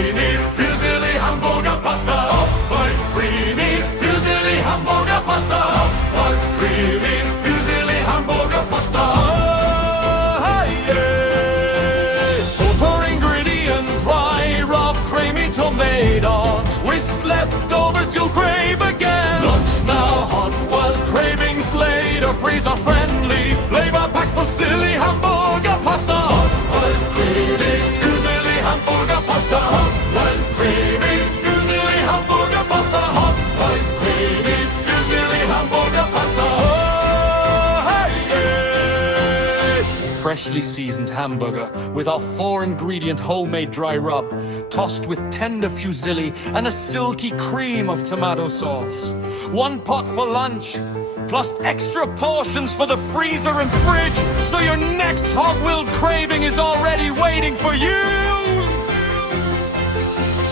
creamy fusilli hamburger pasta. Hot, white, creamy fusilli hamburger pasta. Hot, white, creamy fusilli hamburger pasta. For ingredient, dry rub, creamy tomato, twist leftovers you'll crave again. Lunch now, hot while cravings later, freezer friendly, flavor pack for silly hamburger pasta. Hot while creamy fusilli hamburger pasta. Hot while creamy fusilli hamburger pasta. Hot while creamy fusilli hamburger pasta. Freshly seasoned hamburger with our 4-ingredient homemade dry rub, tossed with tender fusilli and a silky cream of tomato sauce. 1 pot for lunch, plus extra portions for the freezer and fridge, so your next HogWild craving is already waiting for you.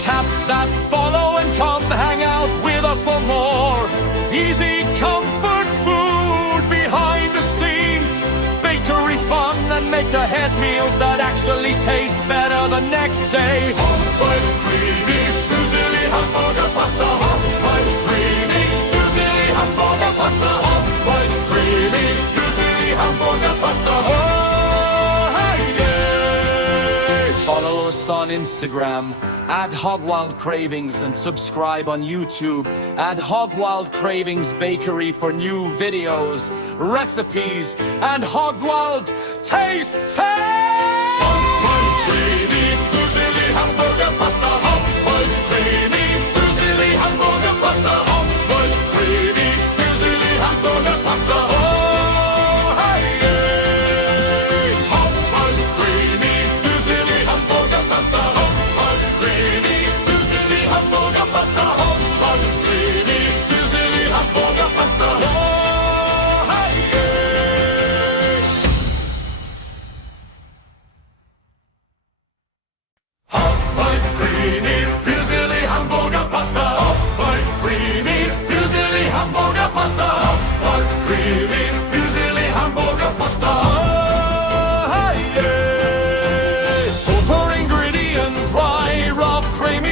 Tap that follow and come hang out with us for more easy comfort food behind the scenes, bakery fun, and make the head meals that actually taste better the next day. Hot, white, creamy fusilli hamburger pasta. Hot, white, creamy fusilli hamburger pasta. Hot, white, creamy fusilli hamburger pasta. Follow us on Instagram @HogWild Cravings and subscribe on YouTube @HogWild Cravings Bakery for new videos, recipes, and HogWild taste test. Hot, white, creamy fusilli hamburger pasta. Hot, white, creamy fusilli hamburger pasta. Hot, white, creamy fusilli hamburger pasta.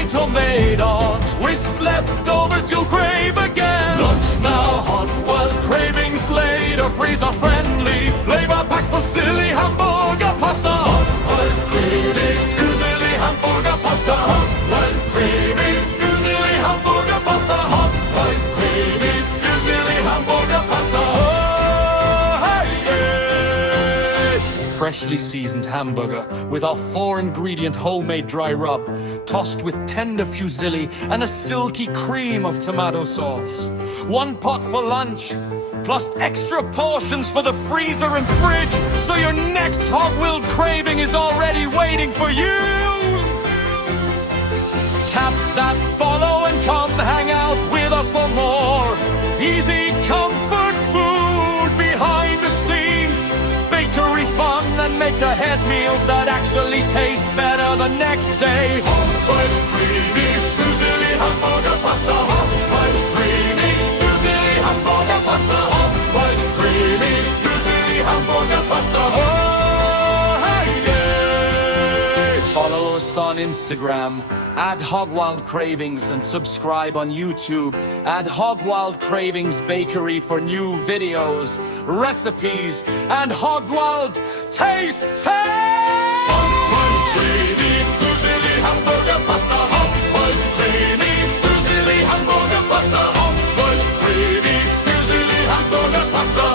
Tomato, twist leftovers you'll crave again. Lunch now, hot while cravings later, freezer friendly, flavor pack for silly hamburger pasta. Hot while creamy fusilli hamburger pasta. Hot while creamy fusilli hamburger pasta. Hot while creamy fusilli hamburger pasta. Freshly seasoned hamburger with our 4-ingredient homemade dry rub, tossed with tender fusilli and a silky cream of tomato sauce. 1 pot for lunch, plus extra portions for the freezer and fridge, so your next HogWild craving is already waiting for you. Tap that follow and come hang out with us for more easy comfort food behind the scenes, bakery fun, and make the head meals that actually taste better the next day. Hot, white, creamy fusilli hamburger pasta. Hot, white, creamy fusilli hamburger pasta. Hot, white, creamy fusilli hamburger pasta. Follow us on Instagram @HogWild Cravings and subscribe on YouTube @HogWild Cravings Bakery for new videos, recipes, and HogWild taste test. Hot, white, creamy fusilli hamburger pasta. Hot, white, creamy fusilli hamburger pasta. Hot, white, creamy fusilli hamburger pasta.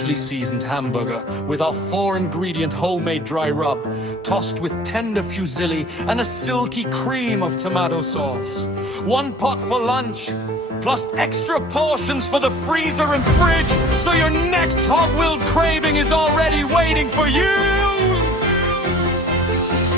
freshly seasoned hamburger with our 4-ingredient homemade dry rub, tossed with tender fusilli and a silky cream of tomato sauce. One pot for lunch, plus extra portions for the freezer and fridge, so your next HogWild craving is already waiting for you!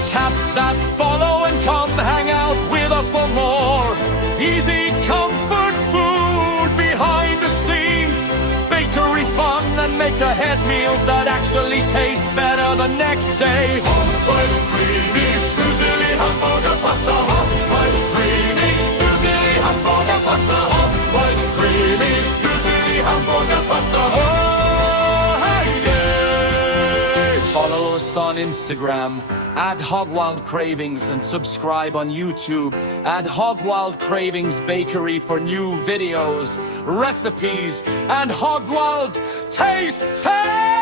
Tap that follow and come hang out with us for more easy comfort food behind the scenes, bakery fun, and make ahead meals that actually taste better the next day. HogWild creamy fusilli hamburger pasta, HogWild creamy fusilli hamburger pasta, HogWild creamy fusilli hamburger pasta. Oh, hey, yeah. Follow us on Instagram @HogWild Cravings and subscribe on YouTube @HogWild Cravings Bakery for new videos, recipes, and HogWild taste test!